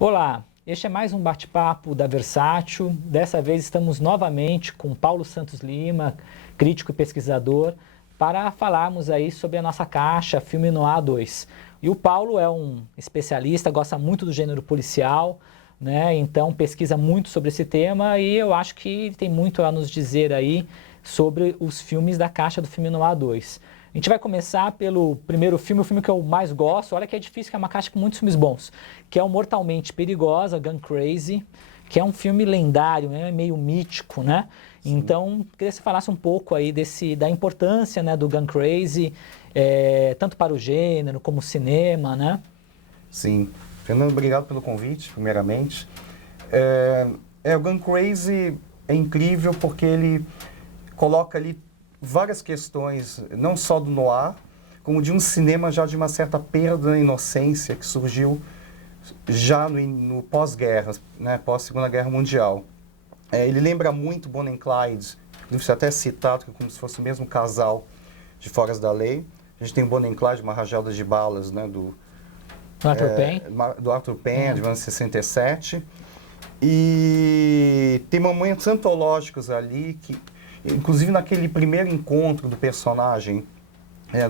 Olá, este é mais um bate-papo da Versátil. Dessa vez estamos novamente com Paulo Santos Lima, crítico e pesquisador, para falarmos aí sobre a nossa caixa Filme Noir 2. E o Paulo é um especialista, gosta muito do gênero policial, né? Então pesquisa muito sobre esse tema e eu acho que tem muito a nos dizer aí sobre os filmes da caixa do Filme Noir 2. A gente vai começar pelo primeiro filme, o filme que eu mais gosto. Olha que é difícil, que é uma caixa com muitos filmes bons, que é o Mortalmente Perigosa, Gun Crazy, que é um filme lendário, né? Meio mítico, né? Sim. Então, queria que você falasse um pouco aí da importância, né, do Gun Crazy, tanto para o gênero como o cinema, né? Sim. Fernando, obrigado pelo convite, primeiramente. O Gun Crazy é incrível porque ele coloca ali várias questões, não só do noir, como de um cinema já de uma certa perda da inocência que surgiu já no pós-guerra, né, pós-Segunda Guerra Mundial. Ele lembra muito Bonnie and Clyde, isso é até citado como se fosse o mesmo casal de Foras da Lei. A gente tem Bonnie and Clyde, uma rajada de balas, né, do Arthur Penn. Do Arthur Penn, de 1967. E tem momentos antológicos ali que, inclusive naquele primeiro encontro do personagem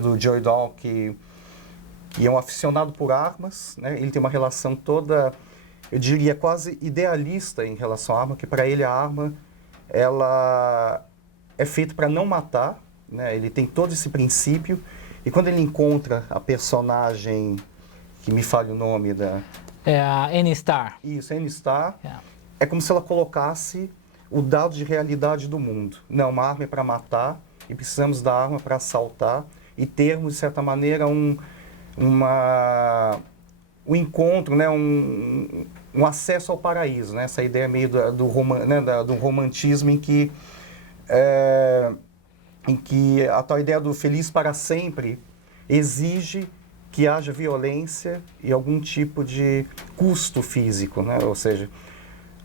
do Joey Dahl, que é um aficionado por armas, né? Ele tem uma relação toda, eu diria, quase idealista em relação à arma, que para ele a arma ela é feita para não matar, né? Ele tem todo esse princípio, e quando ele encontra a personagem, que me falha o nome da... É a Annie Starr. Isso, Annie Starr. É como se ela colocasse o dado de realidade do mundo. Não, uma arma é para matar e precisamos da arma para assaltar e termos, de certa maneira, um encontro, né, um acesso ao paraíso, né? Essa ideia meio do romantismo em que a tal ideia do feliz para sempre exige que haja violência e algum tipo de custo físico, né? Ou seja,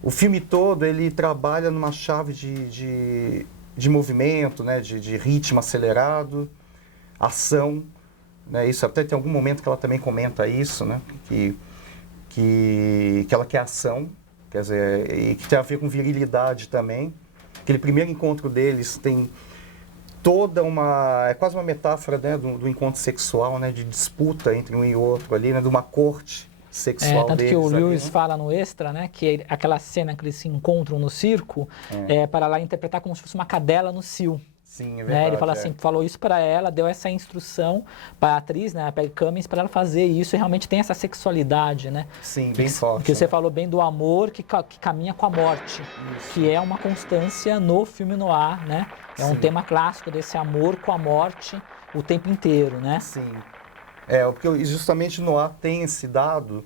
o filme todo ele trabalha numa chave de movimento, né? de ritmo acelerado, ação, né? Isso até tem algum momento que ela também comenta isso, né? que ela quer ação, quer dizer, e que tem a ver com virilidade também. Aquele primeiro encontro deles tem toda é quase uma metáfora, né, do encontro sexual, né, de disputa entre um e outro ali, né, de uma corte sexual tanto deles. que o ali, Lewis né? fala no extra, né, que aquela cena que eles se encontram no circo é para lá interpretar como se fosse uma cadela no cio. Sim, é Né? verdade. Ele fala assim, falou isso para ela, deu essa instrução para a atriz, né, a Peggy Cummins, para ela fazer isso, e realmente tem essa sexualidade, né? Sim, bem forte. Que você falou bem do amor que caminha com a morte, isso. Que é uma constância no filme noir, né? É um tema clássico desse amor com a morte o tempo inteiro, né? Sim. Porque justamente no noir tem esse dado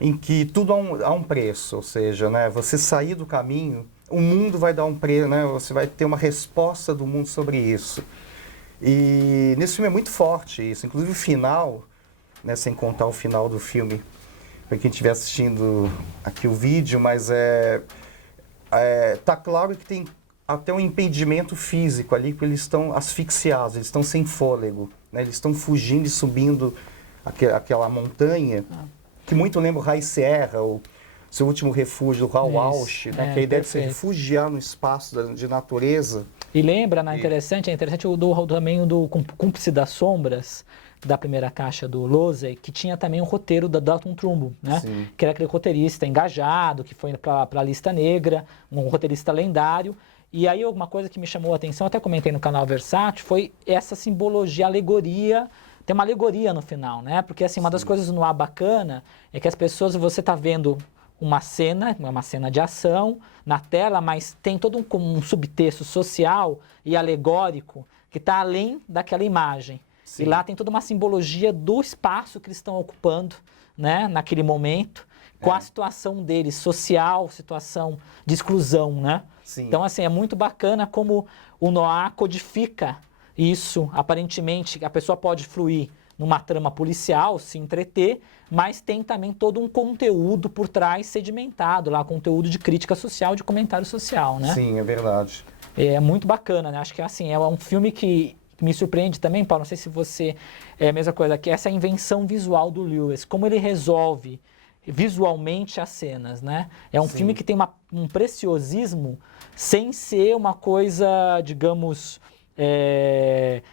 em que tudo há um preço, ou seja, né, você sair do caminho, o mundo vai dar um preço, né, você vai ter uma resposta do mundo sobre isso. E nesse filme é muito forte isso, inclusive o final, né, sem contar o final do filme, para quem estiver assistindo aqui o vídeo, mas tá claro que tem até um impedimento físico ali, porque eles estão asfixiados, eles estão sem fôlego, né, eles estão fugindo e subindo aquela montanha, que muito lembra o High Sierra, o Seu Último Refúgio, do Hal Walsh, né? Que a ideia de se refugiar no espaço de natureza. E lembra, né, interessante também o do Cúmplice das Sombras, da primeira caixa do Losey, que tinha também o roteiro da Dalton Trumbo, né? Sim. Que era aquele roteirista engajado, que foi para a lista negra, um roteirista lendário. E aí uma coisa que me chamou a atenção, até comentei no canal Versátil, foi essa simbologia, alegoria. Tem uma alegoria no final, né? Porque assim, uma das coisas no ar bacana é que as pessoas, você tá vendo uma cena de ação na tela, mas tem todo um subtexto social e alegórico que está além daquela imagem. Sim. E lá tem toda uma simbologia do espaço que eles estão ocupando, né? Naquele momento, com a situação deles, social, situação de exclusão, né? Sim. Então, assim, é muito bacana como o noir codifica isso. Aparentemente, a pessoa pode fluir numa trama policial, se entreter, mas tem também todo um conteúdo por trás sedimentado lá, conteúdo de crítica social, de comentário social, né? Sim, é verdade. É muito bacana, né? Acho que assim, é um filme que me surpreende também, Paulo, não sei se você é a mesma coisa, que essa invenção visual do Lewis, como ele resolve visualmente as cenas, né? É um Sim. filme que tem um preciosismo sem ser uma coisa, digamos,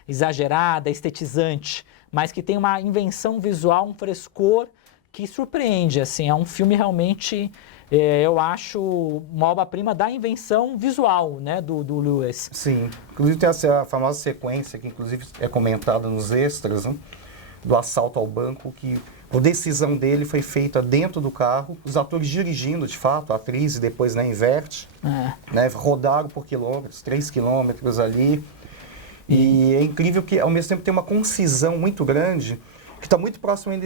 exagerada, estetizante, mas que tem uma invenção visual, um frescor que surpreende, assim. É um filme realmente, eu acho, uma obra-prima da invenção visual, né, do Lewis. Sim. Inclusive tem a famosa sequência, que inclusive é comentada nos extras, né, do assalto ao banco, que a decisão dele foi feita dentro do carro, os atores dirigindo, de fato, a atriz, e depois, né, inverte, né, rodaram por quilômetros, 3 quilômetros ali, e é incrível que, ao mesmo tempo, tem uma concisão muito grande, que está muito próximo ainda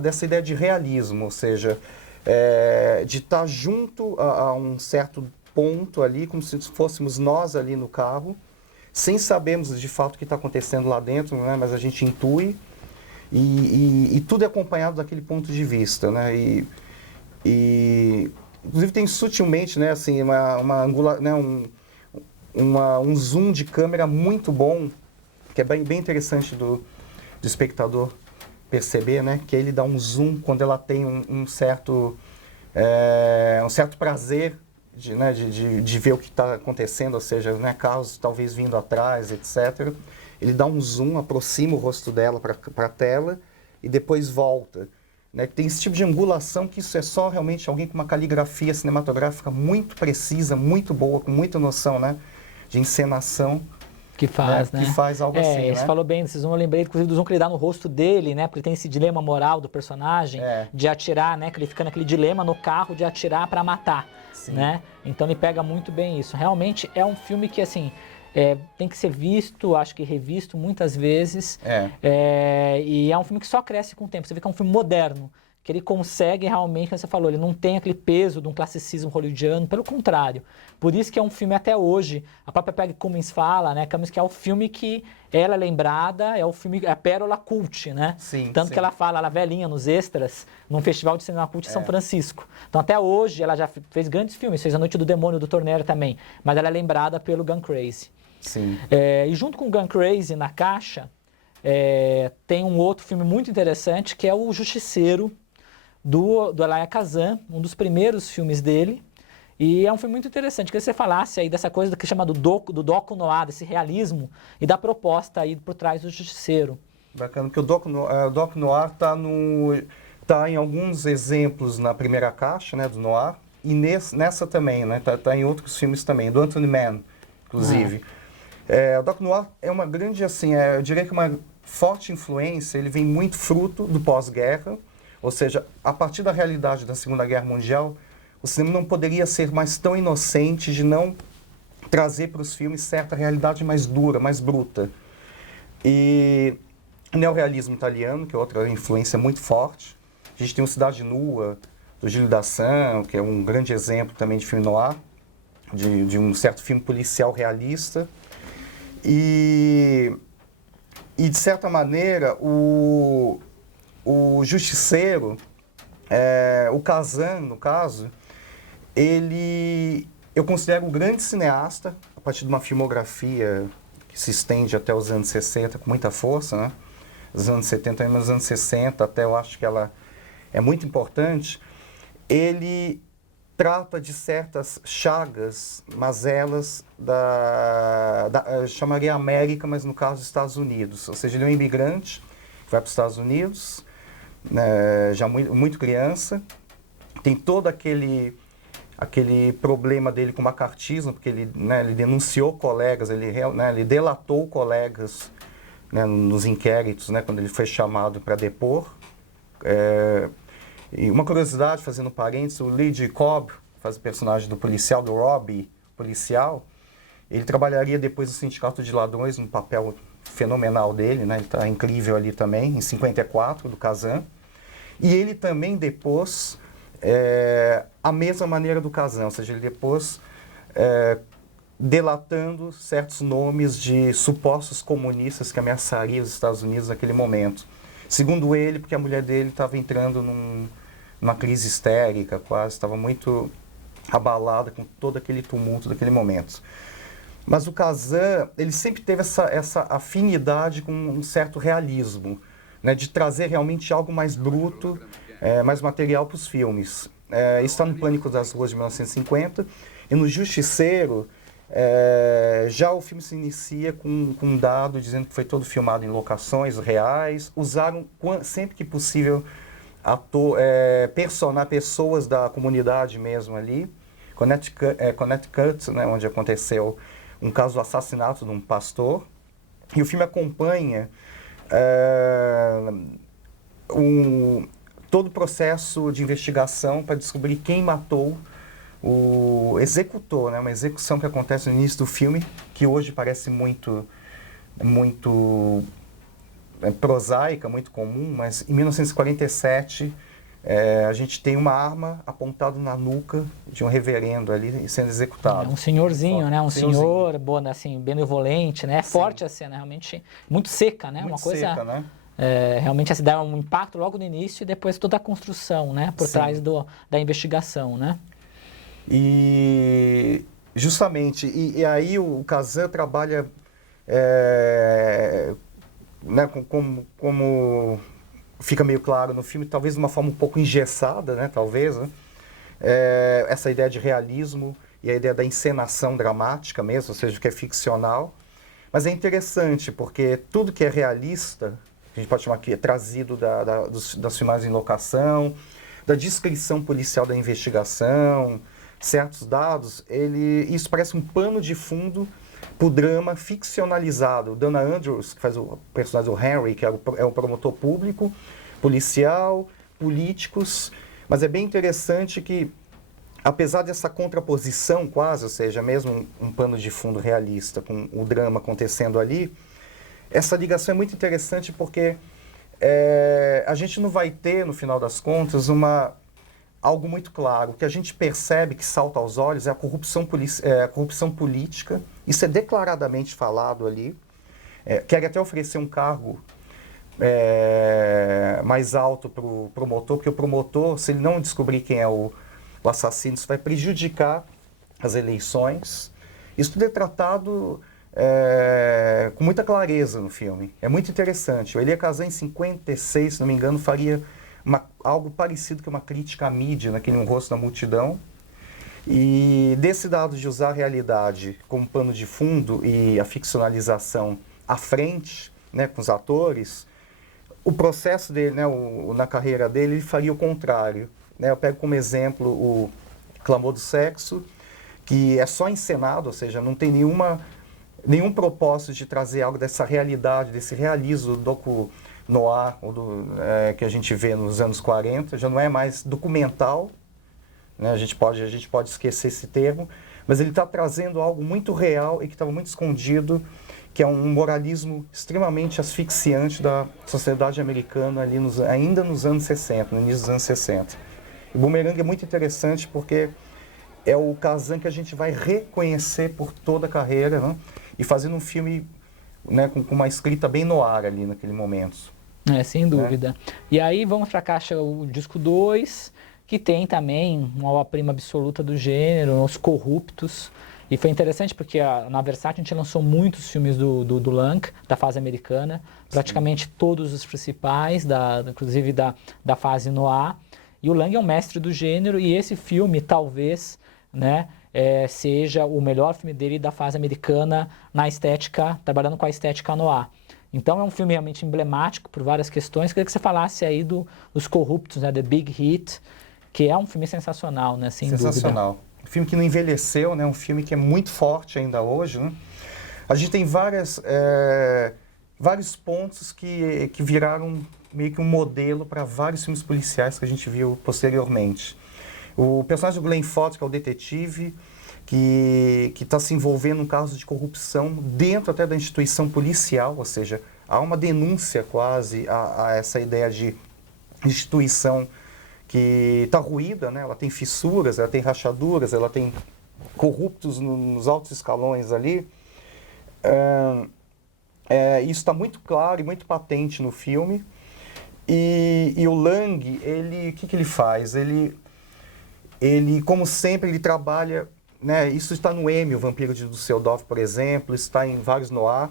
dessa ideia de realismo, ou seja, de estar junto a um certo ponto ali, como se fôssemos nós ali no carro, sem sabermos de fato o que está acontecendo lá dentro, né, mas a gente intui, e tudo é acompanhado daquele ponto de vista, né? Inclusive tem sutilmente, né, assim, um zoom de câmera muito bom, que é bem interessante do espectador perceber, né? Que ele dá um zoom quando ela tem um certo prazer de ver o que está acontecendo, ou seja, né, carros talvez vindo atrás, etc. Ele dá um zoom, aproxima o rosto dela para a tela e depois volta. Né? Tem esse tipo de angulação que isso é só realmente alguém com uma caligrafia cinematográfica muito precisa, muito boa, com muita noção, né, de encenação. Que faz, né? Que faz algo assim, Você né? falou bem desse zoom, eu lembrei inclusive do zoom que ele dá no rosto dele, né? Porque ele tem esse dilema moral do personagem de atirar, né? Que ele fica naquele dilema no carro de atirar para matar, né? Então ele pega muito bem isso. Realmente é um filme que, assim, tem que ser visto, acho que revisto muitas vezes. E é um filme que só cresce com o tempo. Você vê que é um filme moderno, que ele consegue realmente, como você falou, ele não tem aquele peso de um classicismo hollywoodiano, pelo contrário. Por isso que é um filme até hoje, a própria Peggy Cummins fala, né, que é o filme que ela é lembrada, é o filme, é a pérola cult, né? Sim, Tanto que ela fala, ela velhinha nos extras, num festival de cinema cult em São Francisco. Então até hoje ela já fez grandes filmes, fez A Noite do Demônio, do Tornero também, mas ela é lembrada pelo Gun Crazy. Sim. E junto com o Gun Crazy na caixa, tem um outro filme muito interessante, que é o Justiceiro, do Elia Kazan, um dos primeiros filmes dele. E é um filme muito interessante. Queria que você falasse aí dessa coisa que chama do docu noir, desse realismo, e da proposta aí por trás do Justiceiro. Bacana, porque o docu noir tá em alguns exemplos na primeira caixa, né, do noir, e nessa também, né, tá em outros filmes também, do Anthony Mann, inclusive. O docu noir é uma grande, assim, eu diria que uma forte influência, ele vem muito fruto do pós-guerra, ou seja, a partir da realidade da Segunda Guerra Mundial, o cinema não poderia ser mais tão inocente de não trazer para os filmes certa realidade mais dura, mais bruta. E o neorrealismo italiano, que é outra influência muito forte. A gente tem o Cidade Nua, do Gilles Dassin, que é um grande exemplo também de filme noir, de um certo filme policial realista. E de certa maneira, o Justiceiro, o Kazan, no caso, eu considero um grande cineasta, a partir de uma filmografia que se estende até os anos 60 com muita força, né? Os anos 70 e os anos 60, até eu acho que ela é muito importante. Ele trata de certas chagas, mazelas eu chamaria América, mas no caso Estados Unidos. Ou seja, ele é um imigrante que vai para os Estados Unidos, né, já muito criança, tem todo aquele problema dele com o macartismo, porque ele denunciou colegas, ele delatou colegas, né, nos inquéritos, né, quando ele foi chamado para depor. E uma curiosidade, fazendo parênteses, o Lee J. Cobb, faz o personagem do policial, do Robbie, policial, ele trabalharia depois no Sindicato de Ladrões, um papel fenomenal dele, né, ele está incrível ali também, em 54, do Kazan. E ele também depôs a mesma maneira do Kazan, ou seja, ele depôs delatando certos nomes de supostos comunistas que ameaçariam os Estados Unidos naquele momento. Segundo ele, porque a mulher dele estava entrando numa crise histérica, quase, estava muito abalada com todo aquele tumulto daquele momento. Mas o Kazan, ele sempre teve essa afinidade com um certo realismo, né, de trazer realmente algo mais bruto, mais material para os filmes. Isso está no Pânico das Ruas de 1950, e no Justiceiro, já o filme se inicia com um dado dizendo que foi todo filmado em locações reais. Usaram, sempre que possível, pessoas da comunidade mesmo ali. Connecticut, né, onde aconteceu um caso do assassinato de um pastor. E o filme acompanha todo o processo de investigação para descobrir quem matou o executor, né? Uma execução que acontece no início do filme, que hoje parece muito prosaica, muito comum, mas em 1947 a gente tem uma arma apontada na nuca de um reverendo ali sendo executado. Um senhorzinho, né? Um senhor, assim, benevolente, né? Sim. Forte a cena, realmente muito seca, né? Muito uma coisa seca, né? Realmente assim, dá um impacto logo no início e depois toda a construção, né? Por trás da investigação, né? E justamente, e aí o Kazan trabalha, né, como fica meio claro no filme, talvez de uma forma um pouco engessada, né, talvez, né? Essa ideia de realismo e a ideia da encenação dramática mesmo, ou seja, que é ficcional. Mas é interessante, porque tudo que é realista, a gente pode chamar que é trazido das filmagens em locação, da descrição policial da investigação, certos dados, isso parece um pano de fundo para o drama ficcionalizado. O Dana Andrews, que faz o personagem do Henry, que é um promotor público, policial, políticos, mas é bem interessante que, apesar dessa contraposição quase, ou seja, mesmo um pano de fundo realista com o drama acontecendo ali, essa ligação é muito interessante porque a gente não vai ter, no final das contas, algo muito claro. O que a gente percebe que salta aos olhos é a corrupção política. Isso é declaradamente falado ali. Quer até oferecer um cargo mais alto para o promotor, porque o promotor, se ele não descobrir quem é o assassino, isso vai prejudicar as eleições. Isso tudo é tratado com muita clareza no filme. É muito interessante. O Elia Kazan, em 56, se não me engano, faria algo parecido com uma crítica à mídia, naquele Um Rosto na Multidão. E desse dado de usar a realidade como pano de fundo e a ficcionalização à frente, né, com os atores, o processo dele, né, na carreira dele, ele faria o contrário. Né? Eu pego como exemplo o Clamor do Sexo, que é só encenado, ou seja, não tem nenhum propósito de trazer algo dessa realidade, desse realismo do docu noir, que a gente vê nos anos 40, já não é mais documental, né? A gente pode esquecer esse termo, mas ele está trazendo algo muito real e que estava muito escondido, que é um moralismo extremamente asfixiante da sociedade americana ali ainda nos anos 60, no início dos anos 60. O Boomerang é muito interessante porque é o Kazan que a gente vai reconhecer por toda a carreira, né? E fazendo um filme, né, com uma escrita bem noir ali naquele momento. Sem dúvida. E aí vamos para a caixa, o disco 2, que tem também uma obra-prima absoluta do gênero, Os Corruptos. E foi interessante porque na Versátil a gente lançou muitos filmes do Lang, da fase americana, praticamente todos os principais, inclusive da fase noir. E o Lang é um mestre do gênero e esse filme talvez, né, seja o melhor filme dele da fase americana na estética, trabalhando com a estética noir. Então é um filme realmente emblemático por várias questões. Queria que você falasse aí dos Corruptos, né, The Big Hit, que é um filme sensacional, né, sem dúvida. Sensacional. Um filme que não envelheceu, né, um filme que é muito forte ainda hoje, né? A gente tem vários pontos que viraram meio que um modelo para vários filmes policiais que a gente viu posteriormente. O personagem do Glenn Ford, que é o detetive, que está se envolvendo num caso de corrupção dentro até da instituição policial, ou seja, há uma denúncia quase a essa ideia de instituição que está ruída, né? Ela tem fissuras, ela tem rachaduras, ela tem corruptos nos altos escalões ali. Isso está muito claro e muito patente no filme. E o Lang, o que ele faz? Ele, como sempre, ele trabalha, né? Isso está no M, O Vampiro de Düsseldorf, por exemplo, está em vários noir,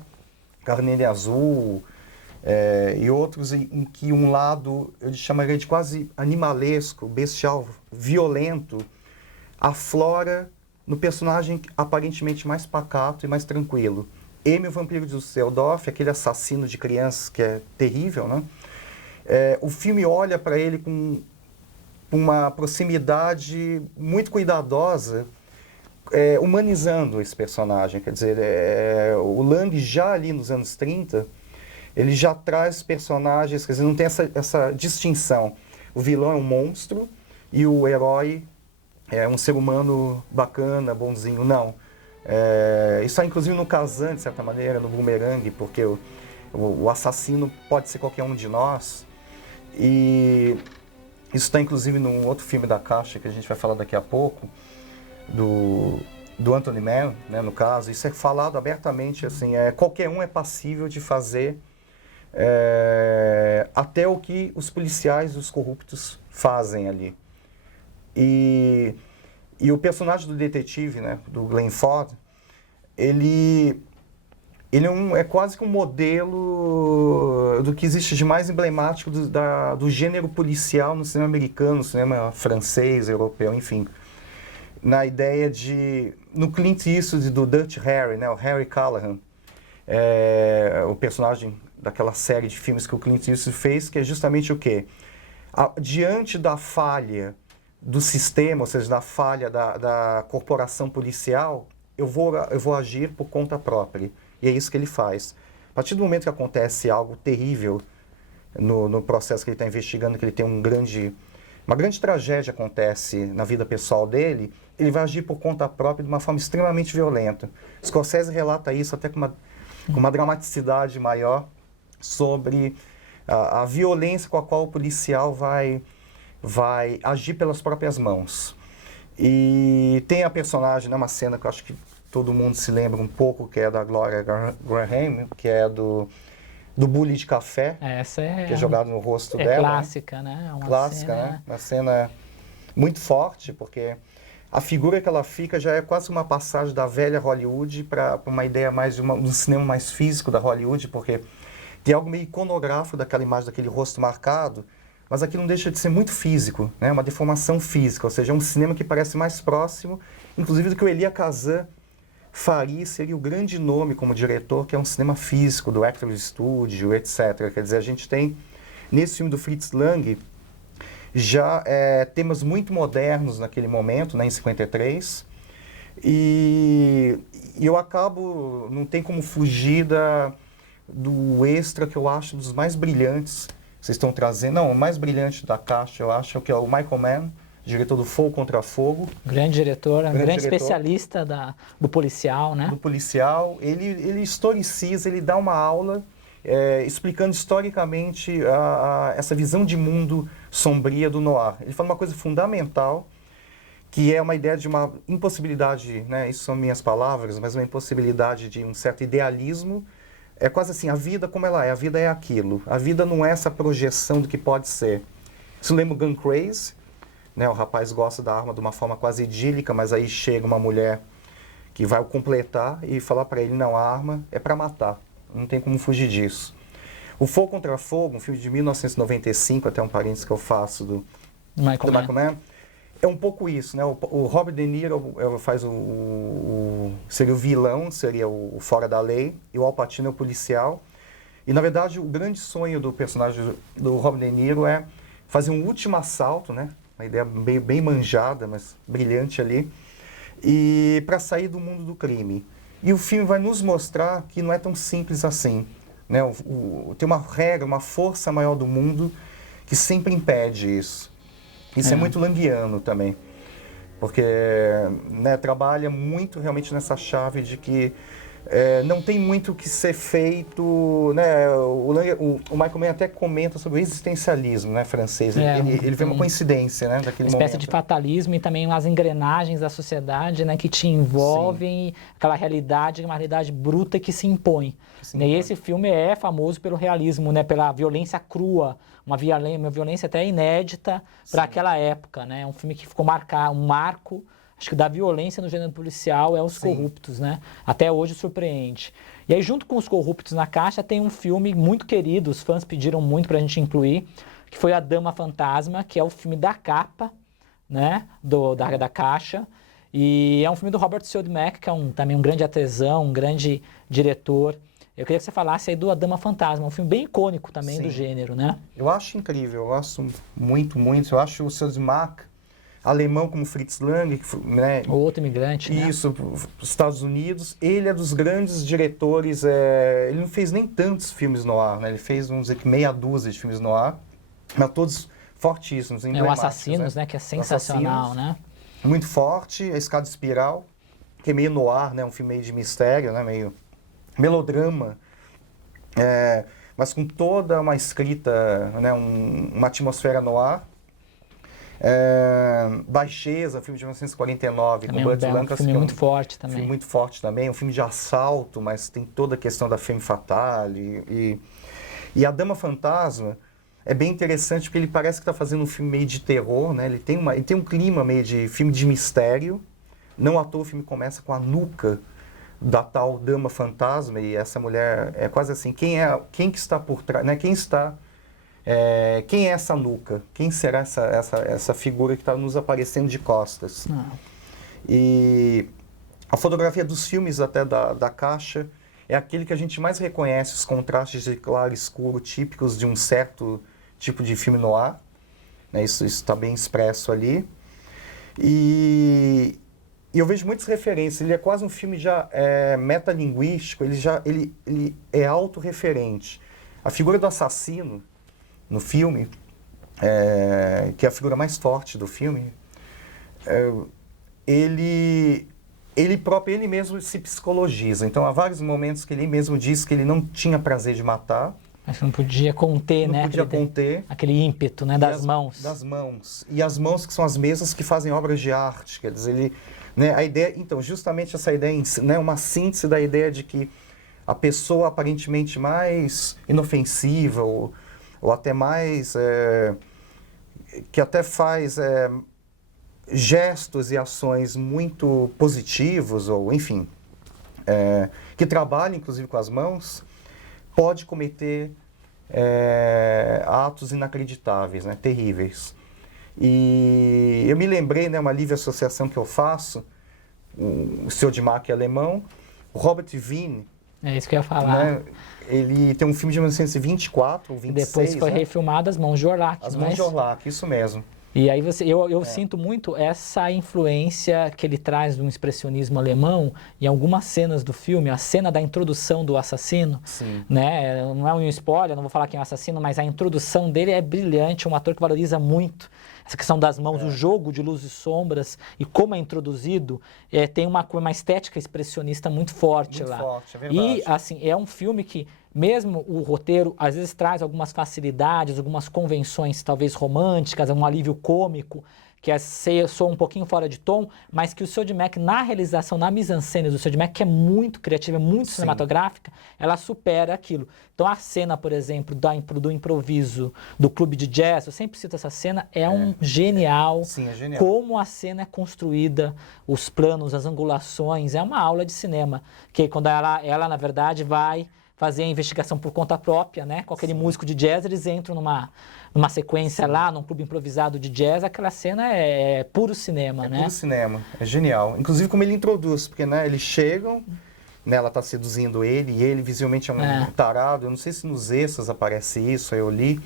Carneiro Azul, e outros em que um lado, eu chamaria de quase animalesco, bestial, violento, aflora no personagem aparentemente mais pacato e mais tranquilo. Emil, o Vampiro de Düsseldorf, aquele assassino de crianças que é terrível, né? O filme olha para ele com uma proximidade muito cuidadosa, humanizando esse personagem. Quer dizer, o Lang já ali nos anos 30, ele já traz personagens, quer dizer, não tem essa distinção. O vilão é um monstro e o herói é um ser humano bacana, bonzinho. Não. Isso está inclusive no Kazan, de certa maneira, no Boomerang, porque o assassino pode ser qualquer um de nós. E isso está inclusive num outro filme da Caixa, que a gente vai falar daqui a pouco, do Anthony Mann, né, no caso. Isso é falado abertamente, assim, qualquer um é passível de fazer até o que os policiais, os corruptos, fazem ali. E o personagem do detetive, né, do Glenn Ford, ele é quase que um modelo do que existe de mais emblemático do gênero policial no cinema americano, no cinema francês, europeu, enfim. Na ideia no Clint Eastwood do Dirty Harry, né, o Harry Callahan, o personagem daquela série de filmes que o Clint Eastwood fez, que é justamente o quê? Diante da falha do sistema, ou seja, da falha da corporação policial, eu vou agir por conta própria. E é isso que ele faz. A partir do momento que acontece algo terrível no processo que ele está investigando, que ele tem uma grande tragédia acontece na vida pessoal dele, ele vai agir por conta própria de uma forma extremamente violenta. Scorsese relata isso até com uma dramaticidade maior sobre a violência com a qual o policial vai agir pelas próprias mãos. E tem a personagem, né, uma cena que eu acho que todo mundo se lembra um pouco, que é da Gloria Graham, que é do bule de café, que é jogado no rosto dela. Clássica, né? Né? Uma cena muito forte, porque a figura que ela fica já é quase uma passagem da velha Hollywood para uma ideia mais do cinema mais físico da Hollywood, porque tem algo meio iconográfico daquela imagem, daquele rosto marcado, mas aquilo não deixa de ser muito físico, né? Uma deformação física, ou seja, é um cinema que parece mais próximo, inclusive, do que o Elia Kazan faria, seria o grande nome como diretor, que é um cinema físico, do Actors Studio, etc. Quer dizer, a gente tem, nesse filme do Fritz Lang, já temas muito modernos naquele momento, né, em 53, e eu acabo, não tem como fugir do extra que eu acho dos mais brilhantes que vocês estão trazendo. Não, o mais brilhante da Caixa, eu acho, que é o Michael Mann, diretor do Fogo contra Fogo. Grande diretor, grande especialista do policial, né? Do policial. Ele historiciza, ele dá uma aula explicando historicamente essa visão de mundo sombria do noir. Ele fala uma coisa fundamental, que é uma ideia de uma impossibilidade, né? Isso são minhas palavras, mas uma impossibilidade de um certo idealismo. É quase assim, a vida como ela é, a vida é aquilo. A vida não é essa projeção do que pode ser. Isso lembra o Gun Crazy, né? O rapaz gosta da arma de uma forma quase idílica, mas aí chega uma mulher que vai o completar e falar para ele, não, a arma é para matar, não tem como fugir disso. O Fogo contra Fogo, um filme de 1995, até um parênteses que eu faço do Michael Mann, é um pouco isso, né? O Robert De Niro faz seria o vilão, seria o fora da lei, e o Al Pacino é o policial. E, na verdade, o grande sonho do personagem do Robert De Niro é fazer um último assalto, né? Uma ideia bem manjada, mas brilhante ali, e para sair do mundo do crime. E o filme vai nos mostrar que não é tão simples assim, né? Tem uma regra, uma força maior do mundo que sempre impede isso. Isso é muito languiano também, porque, né, trabalha muito realmente nessa chave de que não tem muito o que ser feito, né? O Michael Mann até comenta sobre o existencialismo, né, francês. Ele vê uma coincidência, né, daquele momento. Uma espécie de fatalismo e também umas engrenagens da sociedade, né, que te envolvem. Sim. Aquela realidade, uma realidade bruta que se impõe. E esse filme é famoso pelo realismo, né, pela violência crua, uma violência até inédita para aquela época, né? Um filme que ficou um marco acho que da violência no gênero policial é Os Corruptos, né? Até hoje surpreende. E aí, junto com Os Corruptos na caixa, tem um filme muito querido, os fãs pediram muito pra gente incluir, que foi A Dama Fantasma, que é o filme da capa, né? Da caixa. E é um filme do Robert Siodmak, que é também um grande artesão, um grande diretor. Eu queria que você falasse aí do A Dama Fantasma, um filme bem icônico também do gênero, né? Eu acho incrível, eu gosto muito, muito. Eu acho o Siodmak, alemão como Fritz Lang, né? O outro imigrante, né? Isso, os Estados Unidos. Ele é dos grandes diretores, ele não fez nem tantos filmes no ar, né? Ele fez, vamos dizer que meia dúzia de filmes no ar, mas todos fortíssimos, emblemáticos. O Assassinos, né? Que é sensacional, né? Muito forte, A Escada Espiral, que é meio noir, né? Um filme meio de mistério, né? Meio melodrama, mas com toda uma escrita, né? Uma atmosfera noir. Baixeza, filme de 1949, também com Burt Lancaster. Um filme muito forte também. Um filme muito forte também, um filme de assalto, mas tem toda a questão da femme fatale. E A Dama Fantasma é bem interessante porque ele parece que está fazendo um filme meio de terror, né? Ele tem um clima meio de filme de mistério. Não à toa o filme começa com a nuca da tal Dama Fantasma, e essa mulher é quase assim, quem que está por trás, né? Quem é essa nuca? Quem será essa figura que está nos aparecendo de costas? E a fotografia dos filmes até da caixa é aquele que a gente mais reconhece os contrastes de claro e escuro típicos de um certo tipo de filme noir, né? Isso está bem expresso ali. E eu vejo muitas referências. Ele é quase um filme já metalinguístico, ele é autorreferente. A figura do assassino no filme, que é a figura mais forte do filme, ele mesmo se psicologiza. Então, há vários momentos que ele mesmo diz que ele não tinha prazer de matar. Mas não podia conter, né? Não podia conter. Aquele ímpeto, né? Das mãos. Das mãos. E as mãos que são as mesas que fazem obras de arte. Quer dizer, ele... Né, a ideia, então, justamente essa ideia, né, uma síntese da ideia de que a pessoa aparentemente mais inofensiva ou até mais... que até faz gestos e ações muito positivos, ou enfim, que trabalha inclusive com as mãos, pode cometer atos inacreditáveis, né, terríveis. E eu me lembrei, né, uma livre associação que eu faço, o Siodmak é alemão, o Robert Wiene. É isso que eu ia falar. Né, ele tem um filme de 1924 ou 26. Depois foi refilmado As Mãos de Orlac. As Mãos de Orlac, isso mesmo. E aí eu sinto muito essa influência que ele traz do expressionismo alemão em algumas cenas do filme, a cena da introdução do assassino, né? Não é um spoiler, não vou falar quem é o assassino, mas a introdução dele é brilhante, um ator que valoriza muito essa questão das mãos, o jogo de luz e sombras e como é introduzido, tem uma estética expressionista muito forte lá. Muito forte, é verdade. E assim, é um filme que mesmo o roteiro, às vezes, traz algumas facilidades, algumas convenções, talvez românticas, um alívio cômico, que soa um pouquinho fora de tom, mas que o Siodmak, na realização, na mise-en-scène do Siodmak, que é muito criativa, muito cinematográfica, ela supera aquilo. Então, a cena, por exemplo, do improviso do clube de jazz, eu sempre cito essa cena, é genial. Sim, é genial. Como a cena é construída, os planos, as angulações, é uma aula de cinema. Que quando ela na verdade, vai fazer a investigação por conta própria, né? Com aquele músico de jazz, eles entram numa sequência lá, num clube improvisado de jazz, aquela cena é puro cinema, né? É puro cinema, é genial. Inclusive como ele introduz, porque, né, eles chegam, né, ela está seduzindo ele, e ele visivelmente é um tarado, eu não sei se nos extras aparece isso, eu li,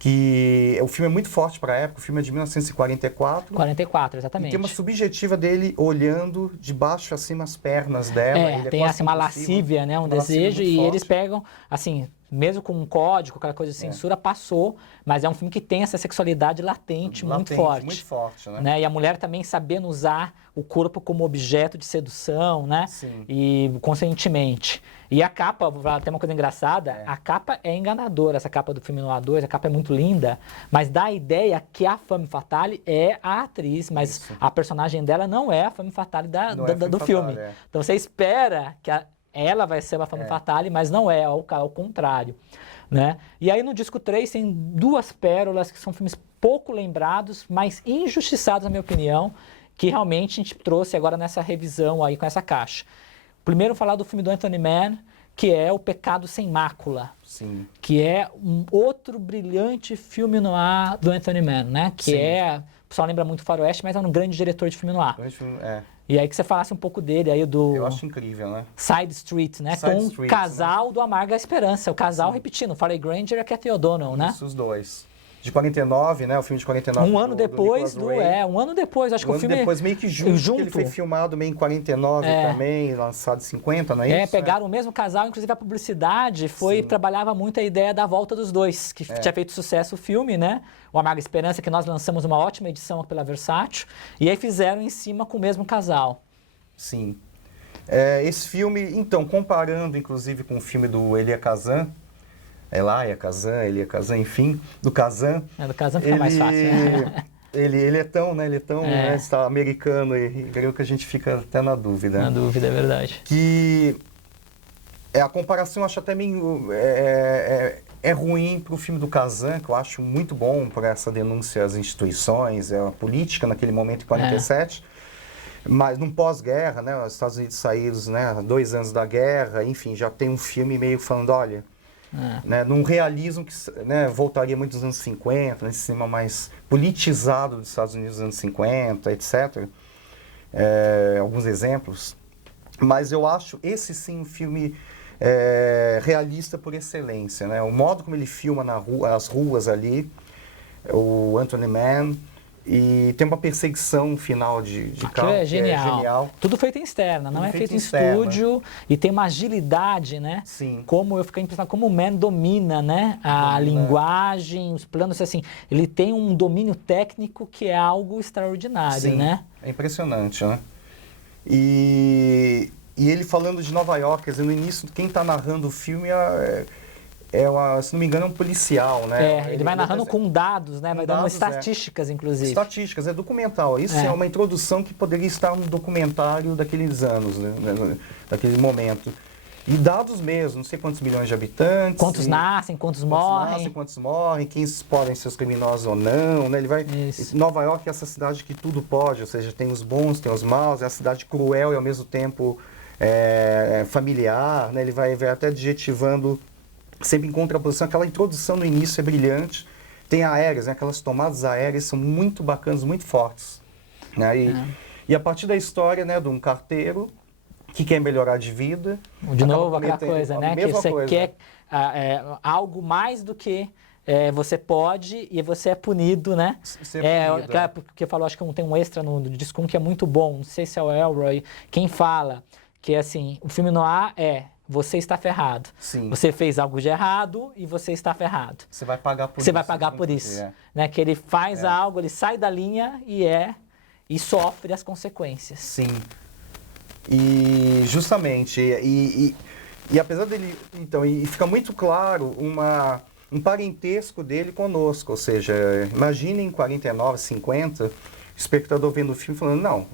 que o filme é muito forte para a época, o filme é de 1944. 44, exatamente. E tem uma subjetiva dele olhando de baixo acima as pernas dela. Tem assim, uma lascívia, né, um desejo, e eles pegam, assim, mesmo com um código, aquela coisa de censura, passou, mas é um filme que tem essa sexualidade latente muito forte. Muito forte, né? E a mulher também sabendo usar o corpo como objeto de sedução, né? Sim. E conscientemente. E a capa, vou falar até uma coisa engraçada, a capa é enganadora, essa capa do filme Noir 2, a capa é muito linda, mas dá a ideia que a femme fatale é a atriz, mas a personagem dela não é a femme fatale do filme. Então você espera que ela vai ser uma femme fatale, mas não é, ao contrário, né? E aí no disco 3 tem duas pérolas que são filmes pouco lembrados, mas injustiçados, na minha opinião, que realmente a gente trouxe agora nessa revisão aí com essa caixa. Primeiro falar do filme do Anthony Mann, que é O Pecado Sem Mácula. Sim. Que é um outro brilhante filme noir do Anthony Mann, né? Que o pessoal lembra muito Faroeste, mas é um grande diretor de filme noir. E aí que você falasse um pouco dele aí do... Eu acho incrível, né? Side Street, né? Side com Street, o casal do Amarga Esperança. O casal, repetindo, Farley Granger e a Cathy O'Donnell, né? Isso, os dois. De 49, né? O filme de 49. Um ano depois um ano depois, acho que o filme... depois, meio que junto. Ele foi filmado meio em 49 também, lançado em 50, não é isso? Pegaram o mesmo casal, inclusive a publicidade trabalhava muito a ideia da volta dos dois, que tinha feito sucesso o filme, né? O Amarga Esperança, que nós lançamos uma ótima edição pela Versátil, e aí fizeram em cima com o mesmo casal. Sim. Esse filme, então, comparando inclusive com o filme do Elia Kazan, Elia Kazan, enfim, do Kazan. Do Kazan fica mais fácil, né? Ele é tão, né? Ele é tão americano e grego que a gente fica até na dúvida. Na dúvida, é verdade. Que a comparação eu acho até meio... É ruim para o filme do Kazan, que eu acho muito bom por essa denúncia às instituições, a política naquele momento em 47. Mas num pós-guerra, né? Os Estados Unidos saíram, né, 2 anos da guerra, enfim, já tem um filme meio falando, olha... Né, num realismo que, né, voltaria muito dos anos 50, nesse cinema mais politizado dos Estados Unidos dos anos 50, etc. Alguns exemplos. Mas eu acho esse sim um filme realista por excelência. Né? O modo como ele filma as ruas ali, o Anthony Mann, e tem uma perseguição final de carro é genial. Que é genial. Tudo feito em externa, não é feito em estúdio. E tem uma agilidade, né? Sim. Como eu fiquei impressionado, como o Mann domina, né? A linguagem, os planos, assim. Ele tem um domínio técnico que é algo extraordinário, Sim, né? É impressionante, né? E ele falando de Nova York, quer dizer, no início, quem está narrando o filme se não me engano, é um policial, né? Ele vai narrando com dados, né? Vai dando estatísticas, inclusive. Estatísticas, é documental. Isso é uma introdução que poderia estar no documentário daqueles anos, né? Daquele momento. E dados mesmo, não sei quantos milhões de habitantes. Quantos nascem, quantos morrem. Quantos morrem, quem podem ser os criminosos ou não, né? Ele vai... Nova York é essa cidade que tudo pode, ou seja, tem os bons, tem os maus, é uma cidade cruel e ao mesmo tempo familiar, né? Ele vai até adjetivando... Sempre em contraposição, aquela introdução no início é brilhante. Tem aéreas, né? Aquelas tomadas aéreas são muito bacanas, muito fortes. Né? E a partir da história, né, de um carteiro que quer melhorar de vida... De novo, aquela coisa, né? Que você quer algo mais do que você pode e você é punido, né? Porque falou, acho que tem um extra no disco que é muito bom, não sei se é o Elroy, quem fala que, assim, o filme noir você está ferrado. Sim. Você fez algo de errado e você está ferrado. Você vai pagar por isso. Você vai pagar por isso. Né? Que ele faz algo, ele sai da linha e sofre as consequências. Sim. E justamente, e apesar dele... Então, e fica muito claro um parentesco dele conosco. Ou seja, imagine em 49, 50, o espectador vendo o filme falando, não,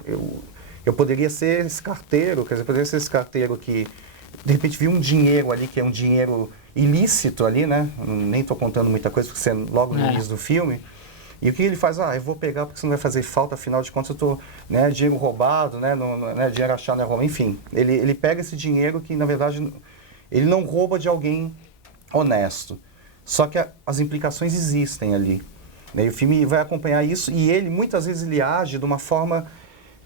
eu poderia ser esse carteiro, quer dizer, eu poderia ser esse carteiro que... De repente viu um dinheiro ali, que é um dinheiro ilícito ali, né? Nem estou contando muita coisa, porque você logo no início do filme. E o que ele faz? Eu vou pegar porque isso não vai fazer falta, afinal de contas eu estou, né, dinheiro roubado, né, dinheiro achado, né, roubado, enfim. Ele pega esse dinheiro que, na verdade, ele não rouba de alguém honesto. Só que as implicações existem ali. Né? E o filme vai acompanhar isso e ele, muitas vezes, ele age de uma forma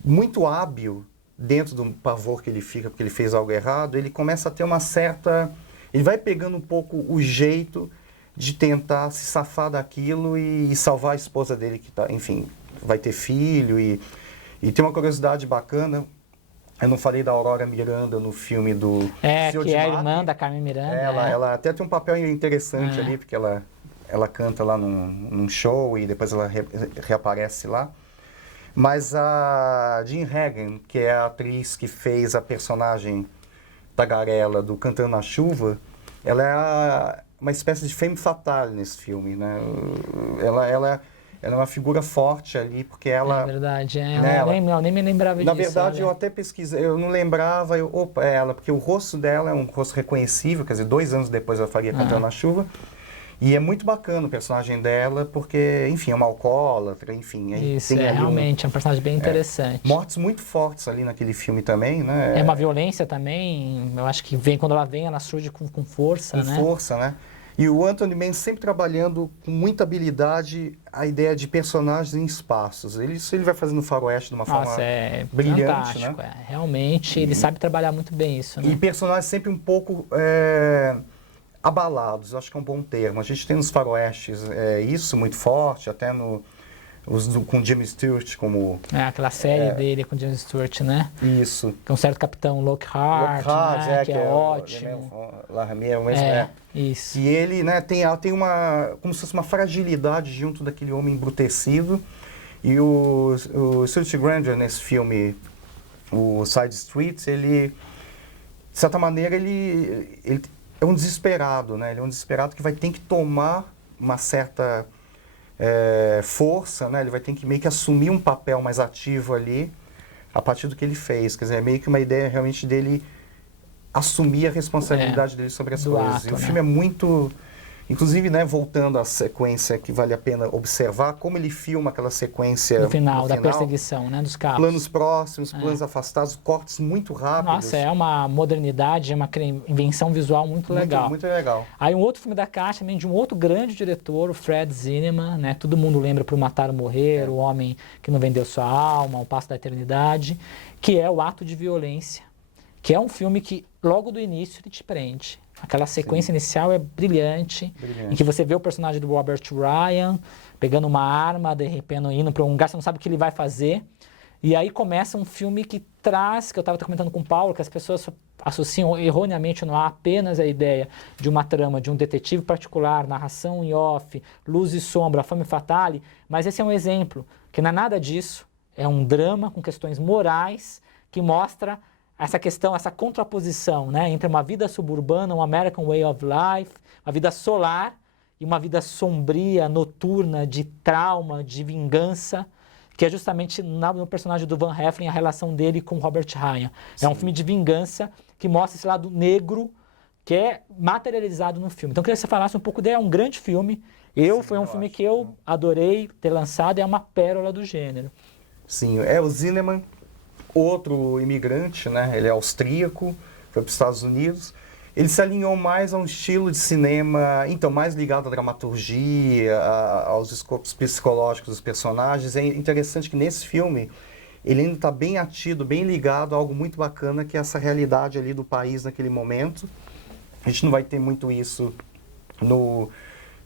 muito hábil, dentro do pavor que ele fica porque ele fez algo errado, ele começa a ter uma certa... Ele vai pegando um pouco o jeito de tentar se safar daquilo e salvar a esposa dele, que tá, enfim, vai ter filho. E tem uma curiosidade bacana, eu não falei da Aurora Miranda no filme do... que é a irmã da Carmen Miranda. Ela até tem um papel interessante ali, porque ela canta lá num show e depois ela reaparece lá. Mas a Jean Hagen, que é a atriz que fez a personagem tagarela do Cantando na Chuva, ela é uma espécie de femme fatale nesse filme, né? Ela é uma figura forte ali, porque ela... É verdade, eu nem me lembrava disso. Na verdade, eu até pesquisei, eu não lembrava, ela, porque o rosto dela é um rosto reconhecível, quer dizer, 2 anos depois ela faria Cantando na Chuva, E é muito bacana o personagem dela, porque, enfim, é uma alcoólatra, enfim. Isso, realmente, é um personagem bem interessante. Mortes muito fortes ali naquele filme também, né? É uma violência também, eu acho que quando ela vem, ela surge com força, né? Com força, né? E o Anthony Mann sempre trabalhando com muita habilidade a ideia de personagens em espaços. Isso ele vai fazendo no faroeste de uma forma brilhante, fantástico, né? Realmente, ele sabe trabalhar muito bem isso, né? E personagens sempre um pouco abalados, acho que é um bom termo. A gente tem nos faroestes isso muito forte, até com James Stewart como... aquela série dele com James Stewart, né? Isso. Com um certo capitão Lockhart, né? Que é ótimo. Isso. E ele, né, tem como se fosse uma fragilidade junto daquele homem embrutecido. E o Stuart Granger, nesse filme, o Side Streets, ele, de certa maneira, ele é um desesperado, né? Ele é um desesperado que vai ter que tomar uma certa força, né? Ele vai ter que meio que assumir um papel mais ativo ali, a partir do que ele fez. Quer dizer, é meio que uma ideia realmente dele assumir a responsabilidade dele sobre as coisas. E o filme é muito... Inclusive, né, voltando à sequência que vale a pena observar, como ele filma aquela sequência... No final, da perseguição, né, dos carros. Planos próximos, planos afastados, cortes muito rápidos. Nossa, é uma modernidade, é uma invenção visual muito legal. Muito legal. Aí um outro filme da Caixa, também de um outro grande diretor, o Fred Zinnemann, né? Todo mundo lembra Pro Matar ou Morrer, O Homem que Não Vendeu Sua Alma, O Passo da Eternidade, que é o Ato de Violência, que é um filme que logo do início ele te prende. Aquela sequência inicial é brilhante, em que você vê o personagem do Robert Ryan pegando uma arma, de repente indo para um lugar, você não sabe o que ele vai fazer. E aí começa um filme que traz, que eu estava comentando com o Paulo, que as pessoas associam erroneamente não há apenas a ideia de uma trama, de um detetive particular, narração em off, luz e sombra, femme fatale, mas esse é um exemplo, que não é nada disso, é um drama com questões morais que mostra essa questão, essa contraposição, né, entre uma vida suburbana, um American Way of Life, uma vida solar e uma vida sombria, noturna, de trauma, de vingança, que é justamente no personagem do Van Heflin, a relação dele com Robert Ryan. Sim. É um filme de vingança que mostra esse lado negro que é materializado no filme. Então eu queria que você falasse um pouco dele, é um grande filme. Foi um filme que eu adorei ter lançado, é uma pérola do gênero. Sim, o Zinnemann, outro imigrante, né? Ele é austríaco, foi para os Estados Unidos. Ele se alinhou mais a um estilo de cinema, então, mais ligado à dramaturgia, aos escopos psicológicos dos personagens. É interessante que nesse filme ele ainda está bem atido, bem ligado a algo muito bacana, que é essa realidade ali do país naquele momento. A gente não vai ter muito isso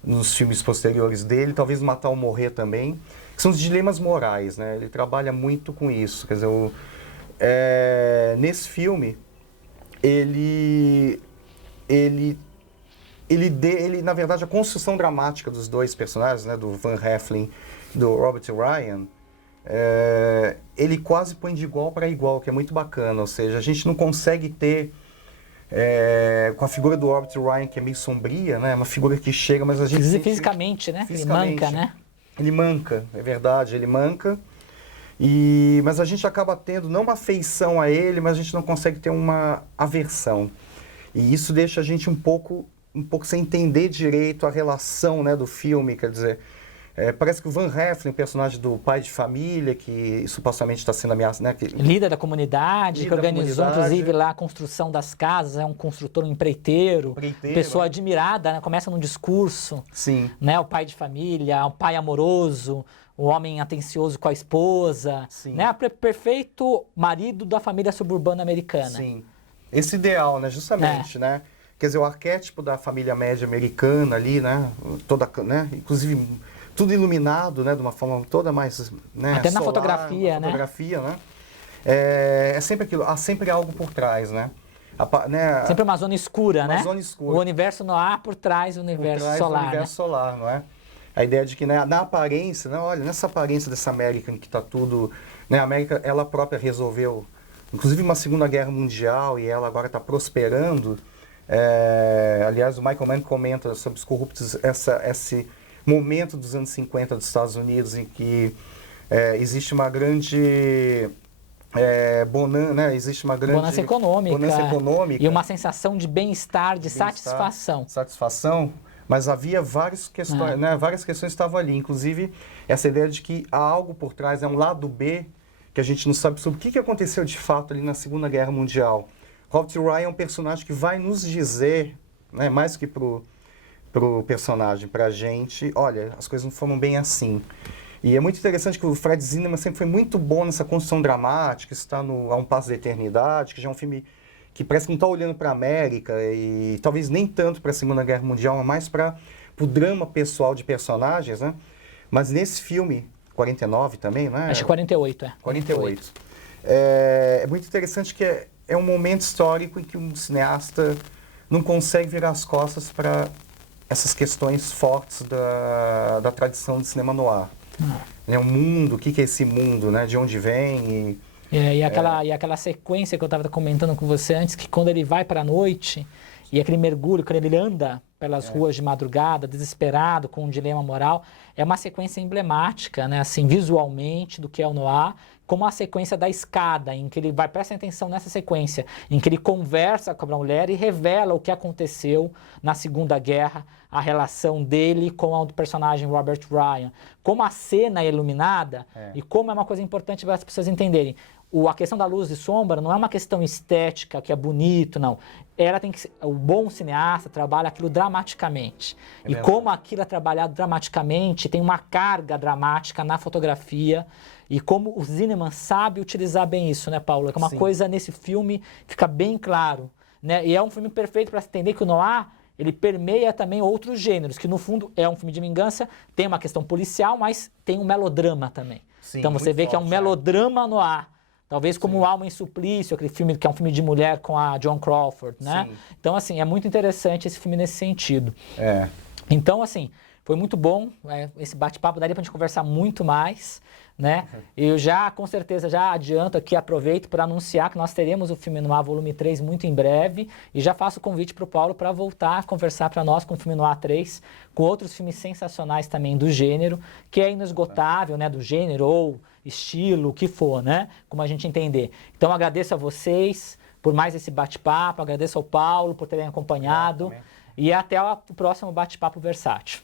nos filmes posteriores dele, talvez no Matar ou Morrer também, que são os dilemas morais, né? Ele trabalha muito com isso. Quer dizer, nesse filme, ele, na verdade, a construção dramática dos dois personagens, né, do Van Heflin e do Robert Ryan, ele quase põe de igual para igual, que é muito bacana. Ou seja, a gente não consegue ter, com a figura do Robert Ryan, que é meio sombria, né, uma figura que chega, mas a gente... Fisicamente, né? Ele manca, né? Ele manca, é verdade, ele manca. Mas a gente acaba tendo, não uma afeição a ele, mas a gente não consegue ter uma aversão. E isso deixa a gente um pouco sem entender direito a relação, né, do filme. Quer dizer, parece que o Van Heflin, o personagem do pai de família, que supostamente está sendo ameaçado... Né, líder da comunidade, que organizou, inclusive, lá a construção das casas, é um construtor, um empreiteiro, pessoa admirada, né, começa num discurso. Sim. Né, o pai de família, um pai amoroso, o homem atencioso com a esposa, né, perfeito marido da família suburbana americana. Sim. Esse ideal, né, justamente, né? Quer dizer, o arquétipo da família média americana ali, né, né, inclusive tudo iluminado, né, de uma forma toda mais, né, até solar, na fotografia, né? É sempre aquilo, há sempre algo por trás, né? Sempre uma zona escura, né? Zona escura. O universo não há por trás do universo solar, do universo solar, não é? A ideia de que, né, na aparência, né, olha, nessa aparência dessa América em que está tudo... Né, a América, ela própria resolveu, inclusive uma Segunda Guerra Mundial, e ela agora está prosperando. Aliás, o Michael Mann comenta sobre os corruptos, esse momento dos anos 50 dos Estados Unidos, em que existe uma grande... né, existe uma grande... bonança econômica. E uma sensação de bem-estar, de satisfação. Satisfação. Mas havia várias questões, né? Várias questões estavam ali. Inclusive, essa ideia de que há algo por trás, é um lado B, que a gente não sabe sobre o que aconteceu de fato ali na Segunda Guerra Mundial. Robert Ryan é um personagem que vai nos dizer, né, mais que pro personagem, pra gente, olha, as coisas não foram bem assim. E é muito interessante que o Fred Zinnemann sempre foi muito bom nessa construção dramática, está no A Um Passo da Eternidade, que já é um filme que parece que não está olhando para a América e talvez nem tanto para a Segunda Guerra Mundial, mas mais para o drama pessoal de personagens, né? Mas nesse filme, 49 também, né? Acho que 48, 48. É muito interessante que é um momento histórico em que um cineasta não consegue virar as costas para essas questões fortes da tradição do cinema noir. O mundo, o que é esse mundo, né? De onde vem e aquela sequência que eu estava comentando com você antes, que quando ele vai para a noite, e aquele mergulho, quando ele anda pelas ruas de madrugada, desesperado, com um dilema moral, é uma sequência emblemática, né, assim, visualmente, do que é o noir, como a sequência da escada, em que ele vai, presta atenção nessa sequência, em que ele conversa com a mulher e revela o que aconteceu na Segunda Guerra, a relação dele com a do personagem Robert Ryan. Como a cena é iluminada, e como é uma coisa importante para as pessoas entenderem. A questão da luz e sombra não é uma questão estética, que é bonito, não. Ela tem que ser, o bom cineasta trabalha aquilo dramaticamente. E como aquilo é trabalhado dramaticamente, tem uma carga dramática na fotografia. E como o Zinnemann sabe utilizar bem isso, né, Paulo? É que uma coisa nesse filme fica bem claro, né? E é um filme perfeito para se entender que o noir, ele permeia também outros gêneros, que no fundo é um filme de vingança, tem uma questão policial, mas tem um melodrama também. Sim, então você vê que é um melodrama noir. Talvez como o Alma em Suplício, aquele filme que é um filme de mulher com a Joan Crawford, né? Sim. Então, assim, é muito interessante esse filme nesse sentido. Então, assim, foi muito bom esse bate-papo, daria pra gente conversar muito mais, né? Eu já, com certeza, já adianto aqui, aproveito para anunciar que nós teremos o Filme Noir Volume 3 muito em breve, e já faço o convite para o Paulo para voltar a conversar para nós com o Filme Noir 3, com outros filmes sensacionais também do gênero, que é inesgotável, né? Do gênero ou estilo, o que for, né? Como a gente entender. Então, agradeço a vocês por mais esse bate-papo, agradeço ao Paulo por terem acompanhado, e até o próximo bate-papo versátil.